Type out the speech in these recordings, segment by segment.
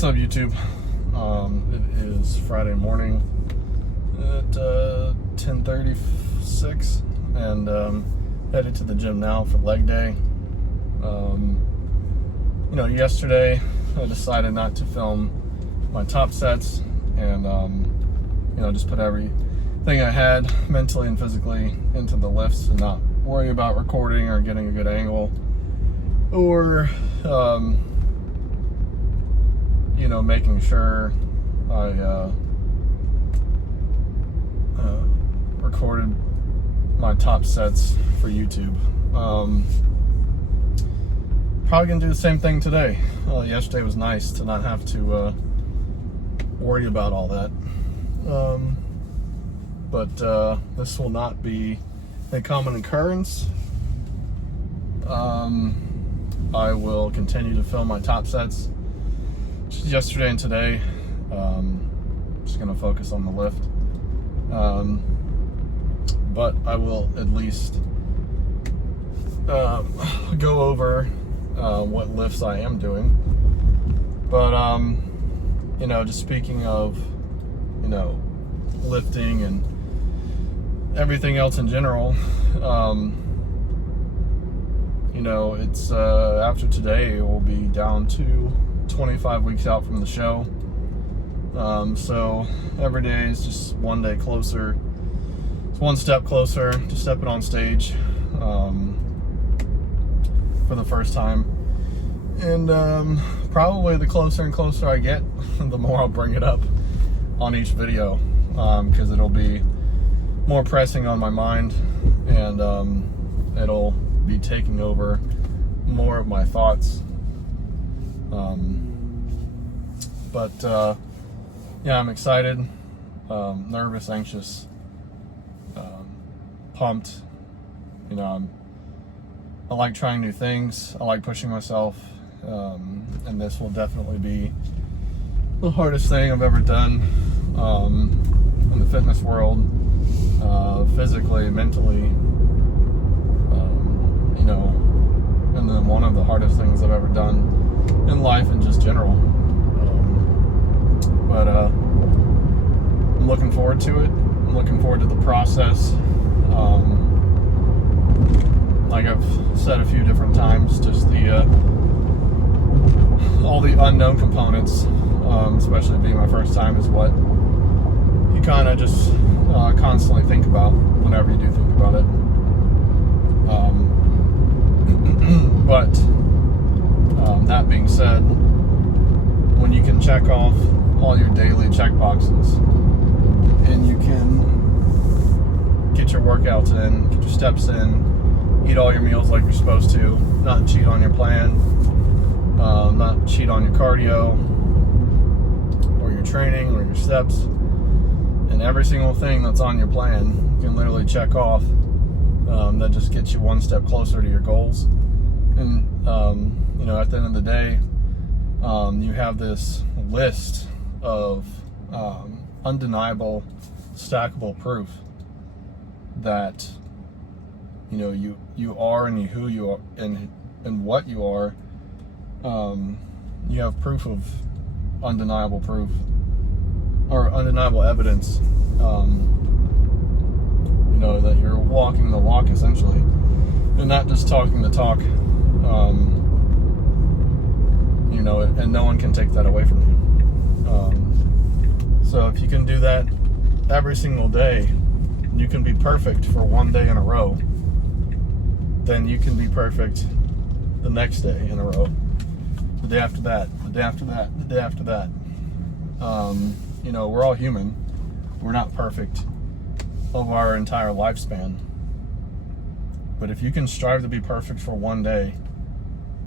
What's up, YouTube? It is Friday morning at 10:36, and headed to the gym now for leg day. Yesterday I decided not to film my top sets, and just put everything I had mentally and physically into the lifts and not worry about recording or getting a good angle or making sure I recorded my top sets for YouTube. Probably gonna do the same thing today. Yesterday was nice to not have to worry about all that. But this will not be a common occurrence. I will continue to film my top sets just yesterday and today. Just gonna focus on the lift. But I will at least go over what lifts I am doing. But just speaking of lifting and everything else in general, it's after today we'll be down to 25 weeks out from the show. So every day is just one day closer. It's one step closer to stepping on stage for the first time. And probably the closer and closer I get, the more I'll bring it up on each video, because it'll be more pressing on my mind, and it'll be taking over more of my thoughts. I'm excited, nervous, anxious, pumped. I like trying new things. I like pushing myself, and this will definitely be the hardest thing I've ever done in the fitness world, physically, mentally, and then one of the hardest things I've ever done in life in just general. But I'm looking forward to it. I'm looking forward to the process. Like I've said a few different times, just all the unknown components, especially being my first time, is what you kind of just constantly think about whenever you do think about it. But that being said, when you can check off all your daily check boxes and you can get your workouts in, get your steps in, eat all your meals like you're supposed to, not cheat on your plan, not cheat on your cardio or your training or your steps, and every single thing that's on your plan you can literally check off. That just gets you one step closer to your goals. And at the end of the day, you have this list of undeniable, stackable proof that you are, and who you are, and what you are. You have proof of undeniable proof, or undeniable evidence, that you're walking the walk, essentially, and not just talking the talk. And no one can take that away from you. So if you can do that every single day, you can be perfect for one day in a row, then you can be perfect the next day in a row, the day after that, the day after that, the day after that. We're all human. We're not perfect over our entire lifespan. But if you can strive to be perfect for one day,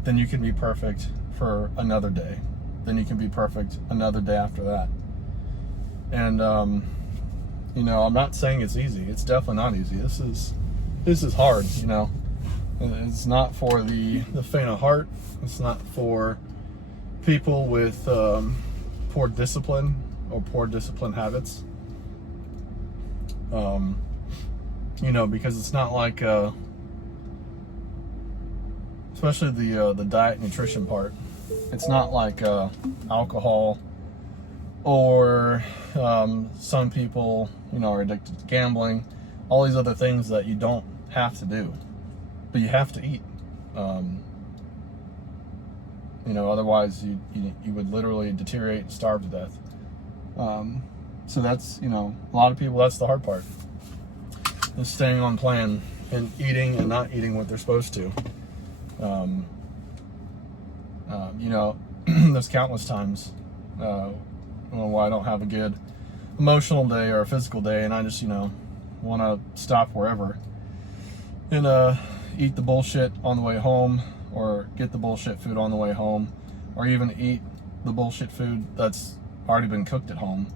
then you can be perfect for another day. Then you can be perfect another day after that. And I'm not saying it's easy. It's definitely not easy. This is hard. It's not for the faint of heart. It's not for people with poor discipline or poor discipline habits. Because it's not like especially the diet nutrition part. It's not like alcohol or some people, are addicted to gambling, all these other things that you don't have to do, but you have to eat. Otherwise you would literally deteriorate and starve to death. So that's, a lot of people, that's the hard part, is staying on plan and eating and not eating what they're supposed to. There's countless times why I don't have a good emotional day or a physical day, and I just, want to stop wherever and eat the bullshit on the way home, or get the bullshit food on the way home, or even eat the bullshit food that's already been cooked at home.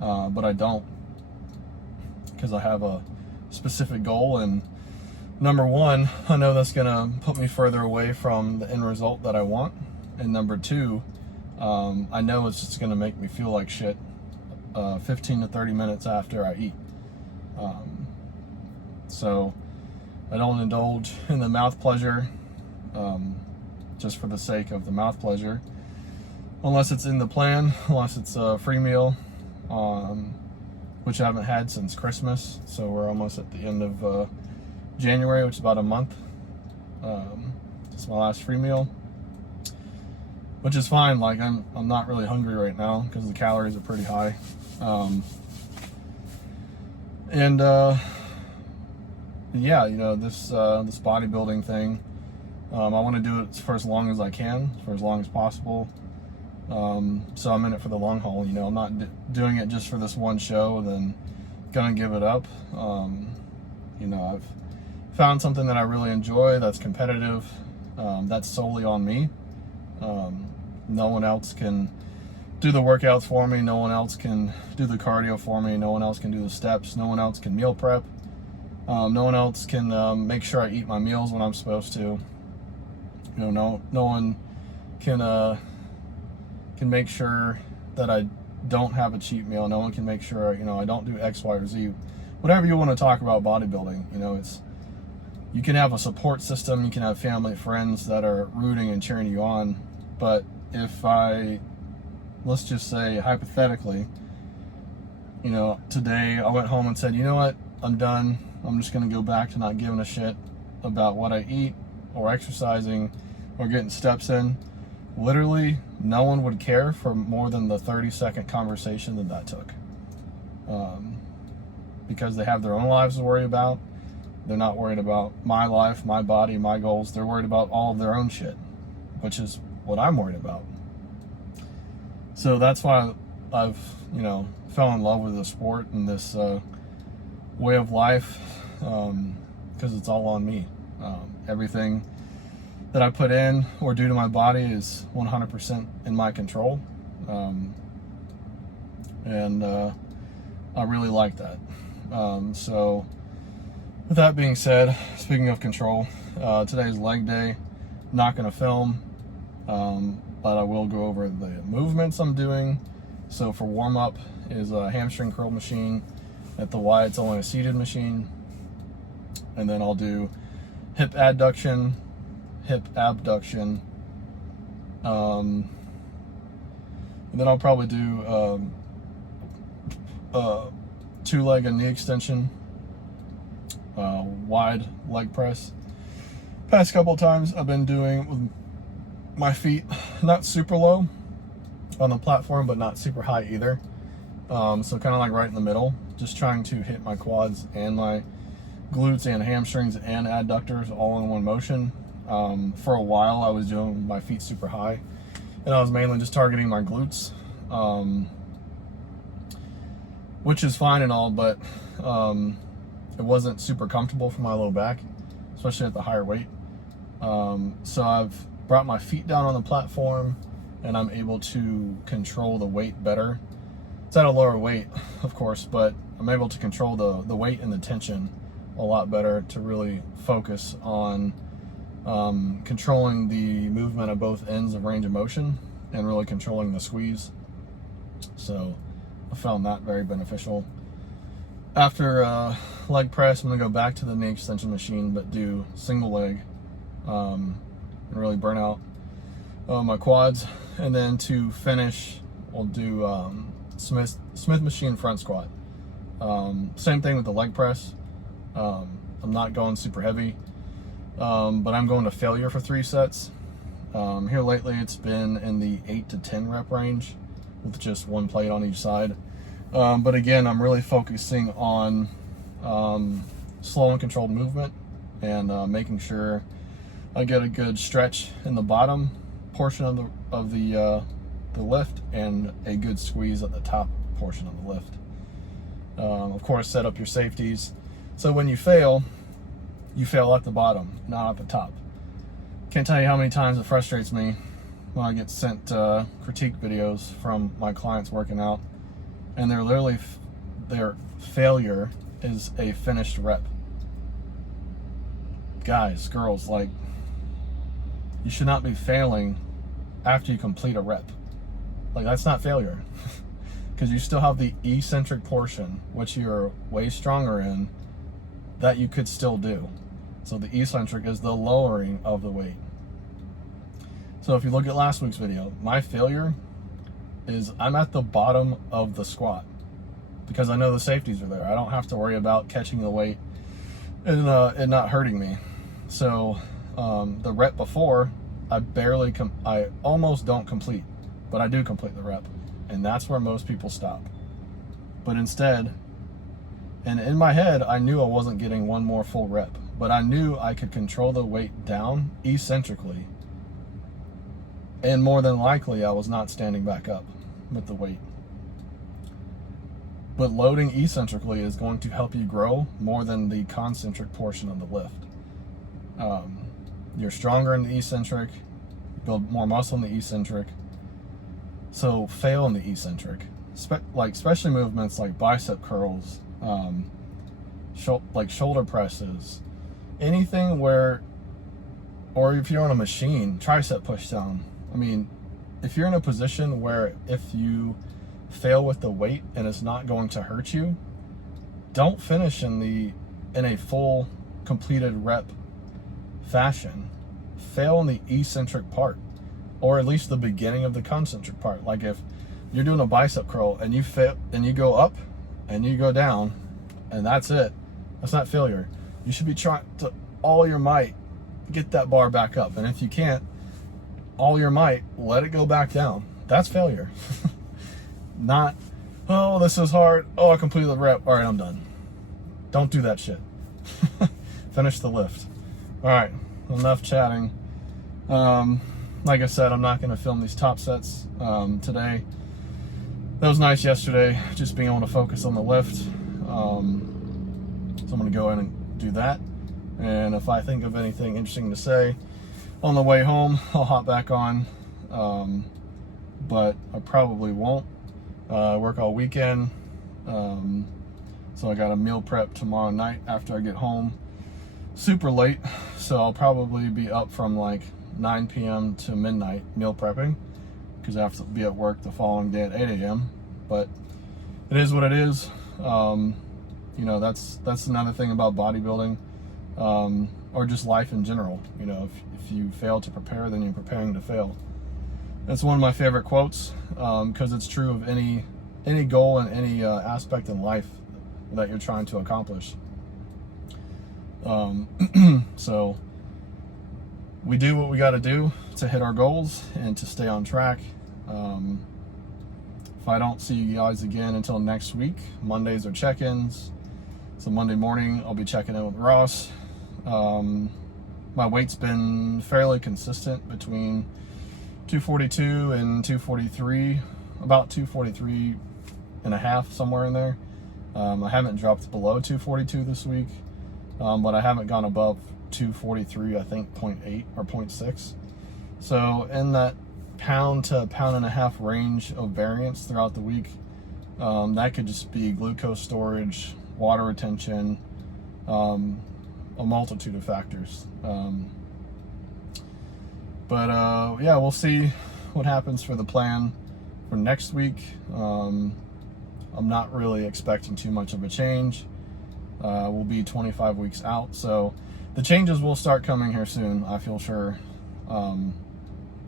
But I don't, because I have a specific goal, and number one, I know that's gonna put me further away from the end result that I want, and number two, I know it's just gonna make me feel like shit 15 to 30 minutes after I eat. So I don't indulge in the mouth pleasure just for the sake of the mouth pleasure, unless it's in the plan, unless it's a free meal, which I haven't had since Christmas. So we're almost at the end of January, which is about a month. It's my last free meal, which is fine. Like I'm not really hungry right now because the calories are pretty high. This bodybuilding thing, I want to do it for as long as I can, for as long as possible. So I'm in it for the long haul. I'm not doing it just for this one show, then gonna give it up. I've found something that I really enjoy, that's competitive, that's solely on me. No one else can do the workouts for me. No one else can do the cardio for me. No one else can do the steps. No one else can meal prep. No one else can make sure I eat my meals when I'm supposed to. No one can make sure that I don't have a cheat meal. No one can make sure, I don't do X, Y, or Z. Whatever you want to talk about bodybuilding, you can have a support system, you can have family, friends that are rooting and cheering you on. But if let's just say hypothetically, today I went home and said, you know what, I'm done. I'm just going to go back to not giving a shit about what I eat or exercising or getting steps in. Literally, no one would care for more than the 30-second conversation that took. Because they have their own lives to worry about. They're not worried about my life, my body, my goals. They're worried about all of their own shit, which is what I'm worried about. So that's why I've, fell in love with the sport and this way of life, because it's all on me. Everything that I put in or do to my body is 100% in my control. And I really like that. So with that being said, speaking of control, today's leg day. Not going to film, but I will go over the movements I'm doing. So for warm-up is a hamstring curl machine. At the Y, it's only a seated machine. And then I'll do hip adduction, hip abduction. And then I'll probably do two-leg and knee extension, wide leg press. Past couple of times I've been doing with my feet not super low on the platform, but not super high either. So kind of like right in the middle, just trying to hit my quads and my glutes and hamstrings and adductors all in one motion. For a while I was doing my feet super high, and I was mainly just targeting my glutes, which is fine and all, but it wasn't super comfortable for my low back, especially at the higher weight. So I've brought my feet down on the platform, and I'm able to control the weight better. It's at a lower weight, of course, but I'm able to control the weight and the tension a lot better to really focus on controlling the movement of both ends of range of motion and really controlling the squeeze. So I found that very beneficial. After leg press, I'm going to go back to the knee extension machine, but do single leg and really burn out my quads. And then to finish, we'll do Smith machine front squat. Same thing with the leg press. I'm not going super heavy, but I'm going to failure for 3 sets. Here lately it's been in the 8 to 10 rep range with just one plate on each side. But again, I'm really focusing on slow and controlled movement and making sure I get a good stretch in the bottom portion of the lift and a good squeeze at the top portion of the lift. Of course, set up your safeties so when you fail at the bottom, not at the top. Can't tell you how many times it frustrates me when I get sent critique videos from my clients working out, and they're literally their failure is a finished rep. Guys, girls, like, you should not be failing after you complete a rep. Like, that's not failure. Because you still have the eccentric portion, which you're way stronger in, that you could still do. So the eccentric is the lowering of the weight. So if you look at last week's video, my failure is I'm at the bottom of the squat because I know the safeties are there. I don't have to worry about catching the weight and not hurting me. So the rep before, I almost don't complete, but I do complete the rep. And that's where most people stop. But instead, and in my head, I knew I wasn't getting one more full rep, but I knew I could control the weight down eccentrically. And more than likely, I was not standing back up with the weight. But loading eccentrically is going to help you grow more than the concentric portion of the lift. You're stronger in the eccentric, build more muscle in the eccentric. So fail in the eccentric, especially movements like bicep curls, like shoulder presses, anything where, or if you're on a machine, tricep push down. I mean, if you're in a position where if you fail with the weight and it's not going to hurt you, don't finish in a full completed rep fashion. Fail in the eccentric part, or at least the beginning of the concentric part. Like if you're doing a bicep curl and you fail and you go up and you go down and that's it, that's not failure. You should be trying to all your might get that bar back up, and if you can't, all your might let it go back down. That's failure. Not, oh, this is hard, oh, I completed the rep, all right, I'm done. Don't do that shit. Finish the lift. All right, enough chatting. Like I said, I'm not going to film these top sets today. That was nice yesterday, just being able to focus on the lift. So I'm going to go in and do that. And if I think of anything interesting to say on the way home, I'll hop back on. But I probably won't. I work all weekend. So I got a meal prep tomorrow night after I get home. Super late, so I'll probably be up from like 9 p.m. to midnight meal prepping because I have to be at work the following day at 8 a.m. But it is what it is. You know, that's another thing about bodybuilding, or just life in general. You know, if you fail to prepare, then you're preparing to fail. That's one of my favorite quotes because it's true of any goal and any aspect in life that you're trying to accomplish. So we do what we got to do to hit our goals and to stay on track. If I don't see you guys again until next week, Mondays are check-ins. So Monday morning, I'll be checking in with Ross. My weight's been fairly consistent between 242 and 243, about 243 and a half, somewhere in there. I haven't dropped below 242 this week. But I haven't gone above 243, I think 0.8 or 0.6. So in that pound to pound and a half range of variance throughout the week, that could just be glucose storage, water retention, a multitude of factors. Yeah, we'll see what happens for the plan for next week. I'm not really expecting too much of a change. We'll be 25 weeks out, so the changes will start coming here soon, I feel sure.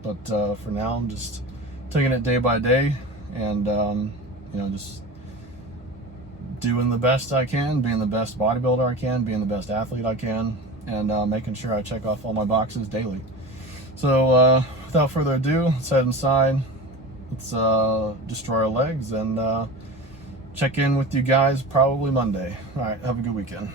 But for now, I'm just taking it day by day, and just doing the best I can, being the best bodybuilder I can, being the best athlete I can, and making sure I check off all my boxes daily. So without further ado, let's head inside. Let's destroy our legs and check in with you guys probably Monday. All right, have a good weekend.